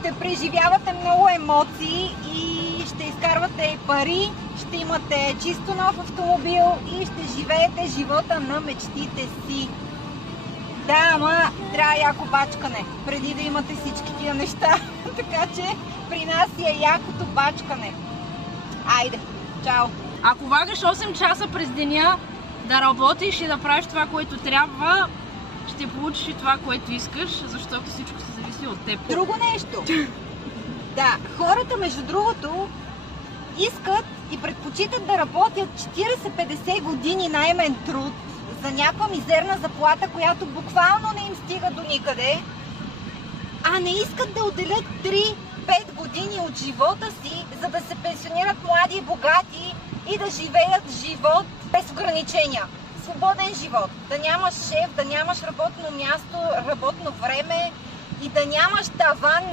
ще преживявате много емоции и ще изкарвате пари, ще имате чисто нов автомобил и ще живеете живота на мечтите си. Да, ама трябва яко бачкане, преди да имате всички тия неща. Така че при нас е якото бачкане. Айде, чао! Ако влагаш 8 часа през деня да работиш и да правиш това, което трябва, ще получиш и това, което искаш, защото всичко се зависи от теб. Друго нещо. Да, хората, между другото, искат и предпочитат да работят 40-50 години наемен труд за някаква мизерна заплата, която буквално не им стига до никъде, а не искат да отделят 3-5 години от живота си, за да се пенсионират млади и богати и да живеят живот без ограничения. Свободен живот. Да нямаш шеф, да нямаш работно място, работно време и да нямаш таван